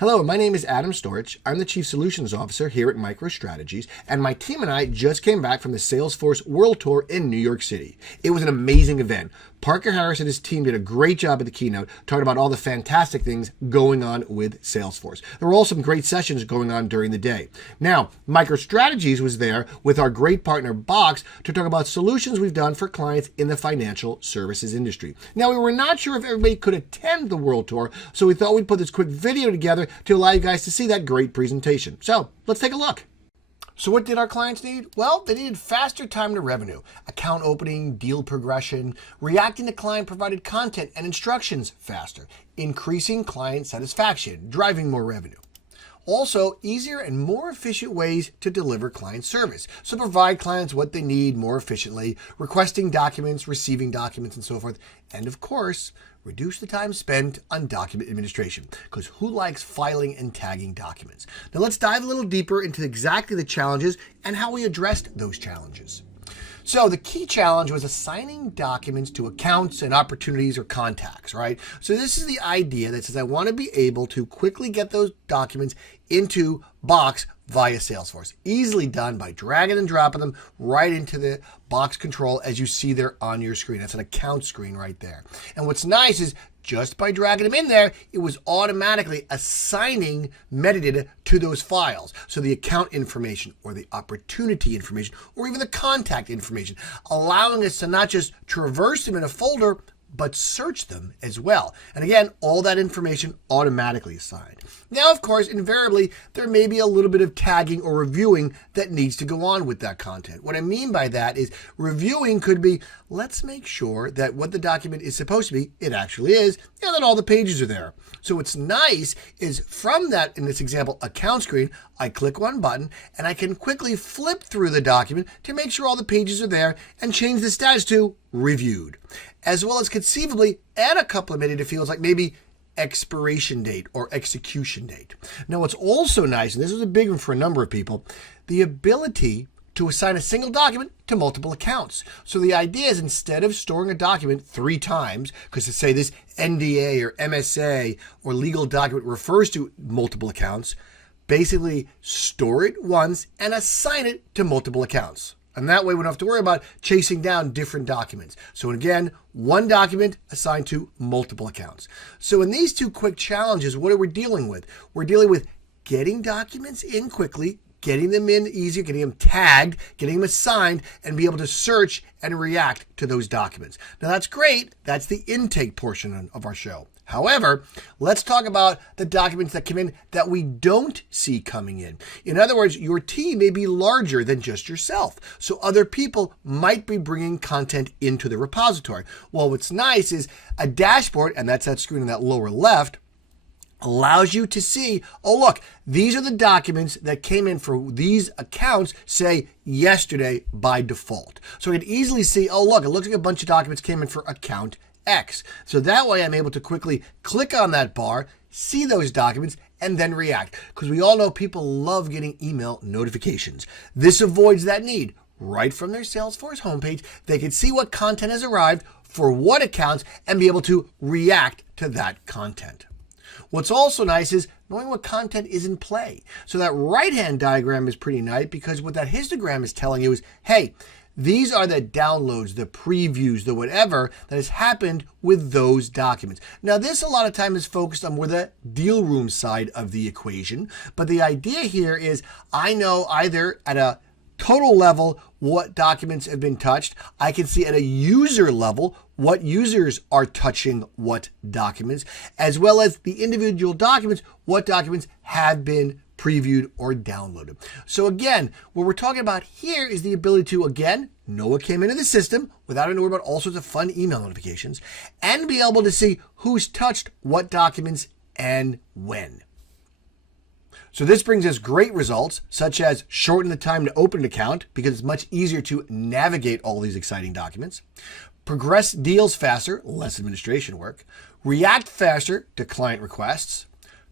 Hello, my name is Adam Storich. I'm the Chief Solutions Officer here at MicroStrategies, and my team and I just came back from the Salesforce World Tour in New York City. It was an amazing event. Parker Harris and his team did a great job at the keynote, talking about all the fantastic things going on with Salesforce. There were also some great sessions going on during the day. Now, MicroStrategies was there with our great partner Box to talk about solutions we've done for clients in the financial services industry. Now, we were not sure if everybody could attend the World Tour, so we thought we'd put this quick video together to allow you guys to see that great presentation. So let's take a look. So what did our clients need? Well, they needed faster time to revenue, account opening, deal progression, reacting to client-provided content and instructions faster, increasing client satisfaction, driving more revenue. Also, easier and more efficient ways to deliver client service. So provide clients what they need more efficiently, requesting documents, receiving documents, and so forth. And of course, reduce the time spent on document administration, because who likes filing and tagging documents? Now let's dive a little deeper into exactly the challenges and how we addressed those challenges. So the key challenge was assigning documents to accounts and opportunities or contacts, right? So this is the idea that says I want to be able to quickly get those documents into Box via Salesforce. Easily done by dragging and dropping them right into the Box control as you see there on your screen. That's an account screen right there. And what's nice is just by dragging them in there, it was automatically assigning metadata to those files. So the account information or the opportunity information or even the contact information, allowing us to not just traverse them in a folder, but search them as well. And again, all that information automatically assigned. Now, of course, invariably, there may be a little bit of tagging or reviewing that needs to go on with that content. What I mean by that is reviewing could be, let's make sure that what the document is supposed to be, it actually is, and that all the pages are there. So what's nice is from that, in this example, account screen, I click one button and I can quickly flip through the document to make sure all the pages are there and change the status to reviewed, as well as conceivably add a couple of metadata fields like maybe expiration date or execution date. Now, what's also nice, and this is a big one for a number of people, the ability to assign a single document to multiple accounts. So the idea is instead of storing a document 3 times, because to say this NDA or MSA or legal document refers to multiple accounts, basically store it once and assign it to multiple accounts. And that way we don't have to worry about chasing down different documents. So again, one document assigned to multiple accounts. So in these two quick challenges, what are we dealing with? We're dealing with getting documents in quickly, getting them in easier, getting them tagged, getting them assigned, and be able to search and react to those documents. Now that's great. That's the intake portion of our show. However, let's talk about the documents that come in that we don't see coming in. In other words, your team may be larger than just yourself, so other people might be bringing content into the repository. Well, what's nice is a dashboard, and that's that screen in that lower left, allows you to see, oh, look, these are the documents that came in for these accounts, say, yesterday by default. So I can easily see, oh, look, it looks like a bunch of documents came in for account X. So that way I'm able to quickly click on that bar, see those documents, and then react. Because we all know people love getting email notifications. This avoids that need. Right from their Salesforce homepage, they can see what content has arrived for what accounts and be able to react to that content. What's also nice is knowing what content is in play. So that right-hand diagram is pretty nice because what that histogram is telling you is, hey, these are the downloads, the previews, the whatever that has happened with those documents. Now, this a lot of time is focused on more the deal room side of the equation. But the idea here is I know either at a total level what documents have been touched. I can see at a user level what users are touching what documents, as well as the individual documents, what documents have been previewed or downloaded. So again, what we're talking about here is the ability to, again, know what came into the system without having to worry about all sorts of fun email notifications and be able to see who's touched what documents and when. So this brings us great results, such as shorten the time to open an account because it's much easier to navigate all these exciting documents, progress deals faster, less administration work, react faster to client requests,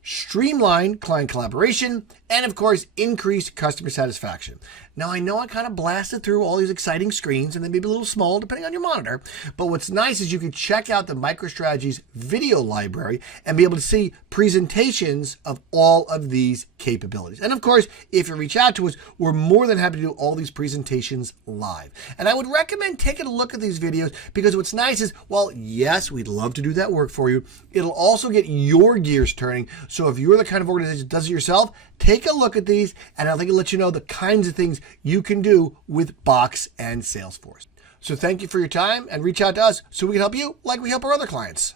streamlined client collaboration, and of course, increased customer satisfaction. Now, I know I kind of blasted through all these exciting screens, and they may be a little small depending on your monitor, but what's nice is you can check out the MicroStrategy's video library and be able to see presentations of all of these capabilities. And of course, if you reach out to us, we're more than happy to do all these presentations live. And I would recommend taking a look at these videos because what's nice is, well, yes, we'd love to do that work for you. It'll also get your gears turning. So if you're the kind of organization that does it yourself, take a look at these, and I think it'll let you know the kinds of things you can do with Box and Salesforce. So thank you for your time, and reach out to us so we can help you like we help our other clients.